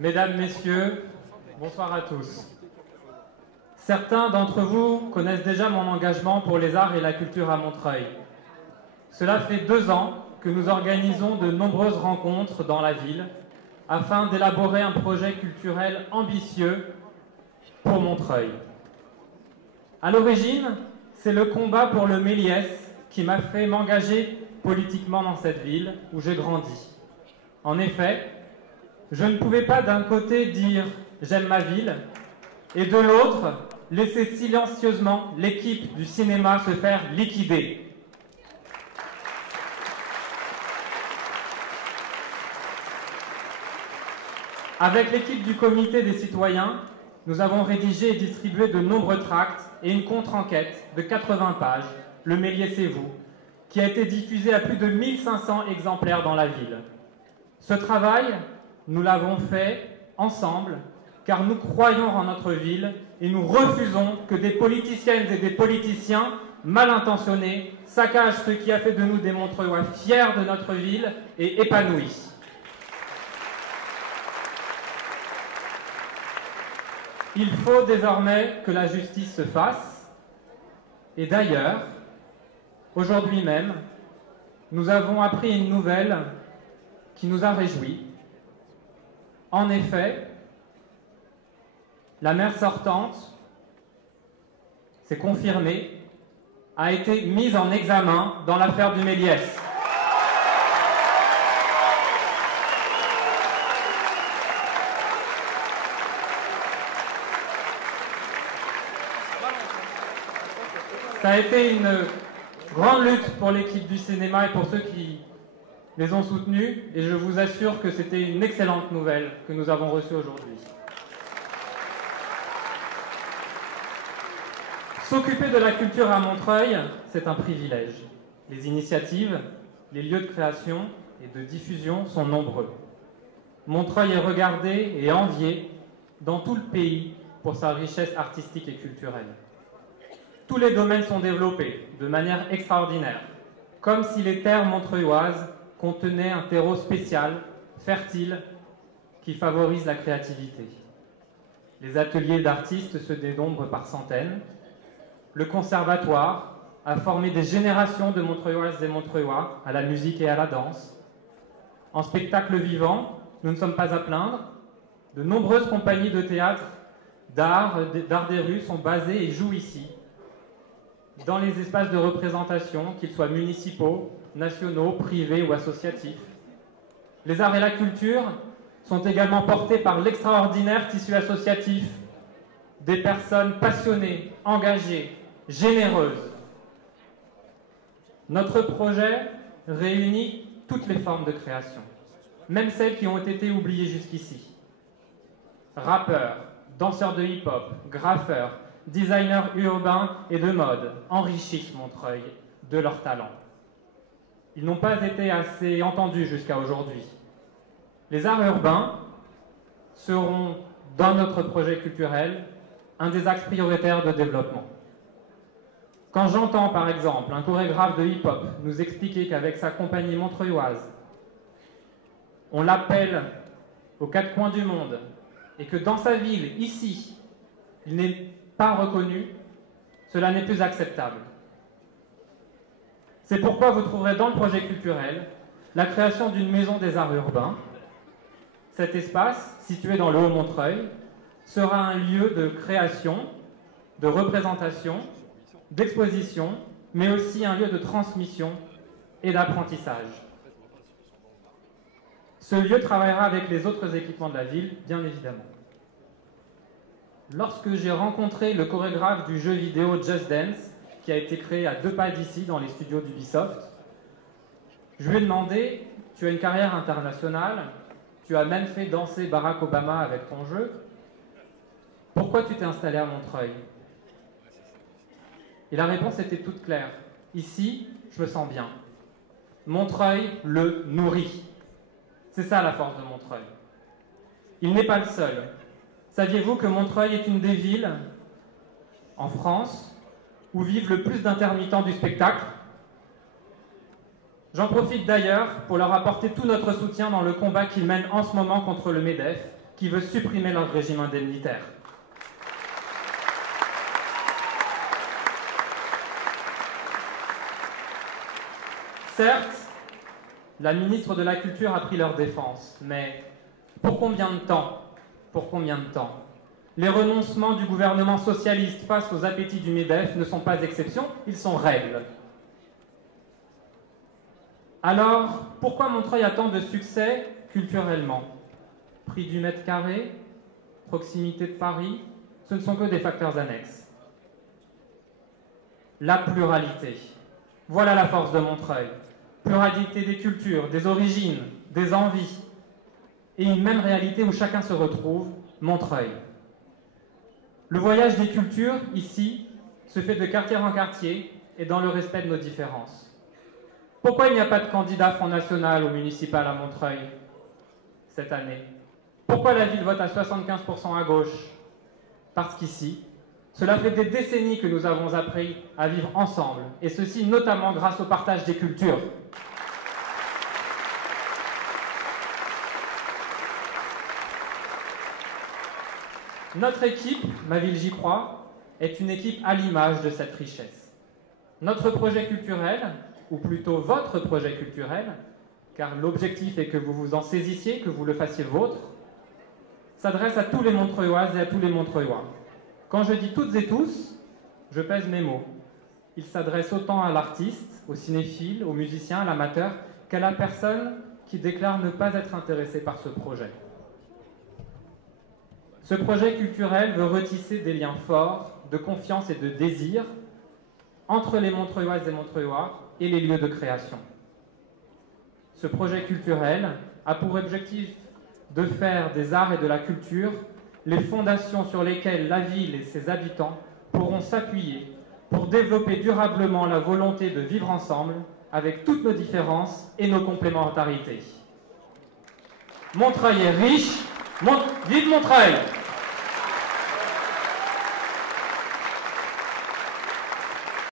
Mesdames, Messieurs, bonsoir à tous. Certains d'entre vous connaissent déjà mon engagement pour les arts et la culture à Montreuil. Cela fait 2 ans que nous organisons de nombreuses rencontres dans la ville afin d'élaborer un projet culturel ambitieux pour Montreuil. À l'origine, c'est le combat pour le Méliès qui m'a fait m'engager politiquement dans cette ville où j'ai grandi. En effet, je ne pouvais pas d'un côté dire « j'aime ma ville » et de l'autre laisser silencieusement l'équipe du cinéma se faire liquider. Avec l'équipe du comité des citoyens, nous avons rédigé et distribué de nombreux tracts et une contre-enquête de 80 pages, Le Méliès et vous, qui a été diffusée à plus de 1500 exemplaires dans la ville. Ce travail, nous l'avons fait ensemble, car nous croyons en notre ville et nous refusons que des politiciennes et des politiciens mal intentionnés saccagent ce qui a fait de nous des Montreuillois fiers de notre ville et épanouis. Il faut désormais que la justice se fasse. Et d'ailleurs, aujourd'hui même, nous avons appris une nouvelle qui nous a réjouis. En effet, la maire sortante, c'est confirmé, a été mise en examen dans l'affaire du Méliès. Ça a été une grande lutte pour l'équipe du cinéma et pour ceux qui les ont soutenus, et je vous assure que c'était une excellente nouvelle que nous avons reçue aujourd'hui. S'occuper de la culture à Montreuil, c'est un privilège. Les initiatives, les lieux de création et de diffusion sont nombreux. Montreuil est regardé et envié dans tout le pays pour sa richesse artistique et culturelle. Tous les domaines sont développés de manière extraordinaire, comme si les terres montreuilloises contenaient un terreau spécial, fertile, qui favorise la créativité. Les ateliers d'artistes se dénombrent par centaines. Le conservatoire a formé des générations de Montreuilloises et Montreuillois à la musique et à la danse. En spectacle vivant, nous ne sommes pas à plaindre. De nombreuses compagnies de théâtre, d'art des rues sont basées et jouent ici, dans les espaces de représentation, qu'ils soient municipaux, nationaux, privés ou associatifs. Les arts et la culture sont également portés par l'extraordinaire tissu associatif, des personnes passionnées, engagées, généreuses. Notre projet réunit toutes les formes de création, même celles qui ont été oubliées jusqu'ici. Rappeurs, danseurs de hip-hop, graffeurs, designers urbains et de mode enrichissent Montreuil de leur talent. Ils n'ont pas été assez entendus jusqu'à aujourd'hui. Les arts urbains seront, dans notre projet culturel, un des axes prioritaires de développement. Quand j'entends, par exemple, un chorégraphe de hip-hop nous expliquer qu'avec sa compagnie montreuilloise, on l'appelle aux 4 coins du monde, et que dans sa ville, ici, il n'est pas reconnu, cela n'est plus acceptable. C'est pourquoi vous trouverez dans le projet culturel la création d'une maison des arts urbains. Cet espace, situé dans le Haut-Montreuil, sera un lieu de création, de représentation, d'exposition, mais aussi un lieu de transmission et d'apprentissage. Ce lieu travaillera avec les autres équipements de la ville, bien évidemment. Lorsque j'ai rencontré le chorégraphe du jeu vidéo Just Dance, qui a été créé à 2 pas d'ici, dans les studios d'Ubisoft, je lui ai demandé « Tu as une carrière internationale, tu as même fait danser Barack Obama avec ton jeu, pourquoi tu t'es installé à Montreuil ?» Et la réponse était toute claire. « Ici, je me sens bien. Montreuil le nourrit. » C'est ça la force de Montreuil. Il n'est pas le seul. Saviez-vous que Montreuil est une des villes en France où vivent le plus d'intermittents du spectacle? J'en profite d'ailleurs pour leur apporter tout notre soutien dans le combat qu'ils mènent en ce moment contre le MEDEF, qui veut supprimer leur régime indemnitaire. Certes, la ministre de la Culture a pris leur défense, mais pour combien de temps? Pour combien de temps? Les renoncements du gouvernement socialiste face aux appétits du MEDEF ne sont pas exceptions, ils sont règles. Alors, pourquoi Montreuil a tant de succès culturellement? Prix du mètre carré, proximité de Paris, ce ne sont que des facteurs annexes. La pluralité. Voilà la force de Montreuil. Pluralité des cultures, des origines, des envies, et une même réalité où chacun se retrouve, Montreuil. Le voyage des cultures, ici, se fait de quartier en quartier et dans le respect de nos différences. Pourquoi il n'y a pas de candidat Front National ou municipal à Montreuil cette année? Pourquoi la ville vote à 75% à gauche? Parce qu'ici, cela fait des décennies que nous avons appris à vivre ensemble, et ceci notamment grâce au partage des cultures. Notre équipe, Ma Ville J'y Crois, est une équipe à l'image de cette richesse. Notre projet culturel, ou plutôt votre projet culturel, car l'objectif est que vous vous en saisissiez, que vous le fassiez vôtre, s'adresse à tous les Montreuilloises et à tous les Montreuillois. Quand je dis toutes et tous, je pèse mes mots. Il s'adresse autant à l'artiste, au cinéphile, au musicien, à l'amateur, qu'à la personne qui déclare ne pas être intéressée par ce projet. Ce projet culturel veut retisser des liens forts, de confiance et de désir entre les Montreuilloises et Montreuillois et les lieux de création. Ce projet culturel a pour objectif de faire des arts et de la culture les fondations sur lesquelles la ville et ses habitants pourront s'appuyer pour développer durablement la volonté de vivre ensemble avec toutes nos différences et nos complémentarités. Montreuil est riche, vive Montreuil!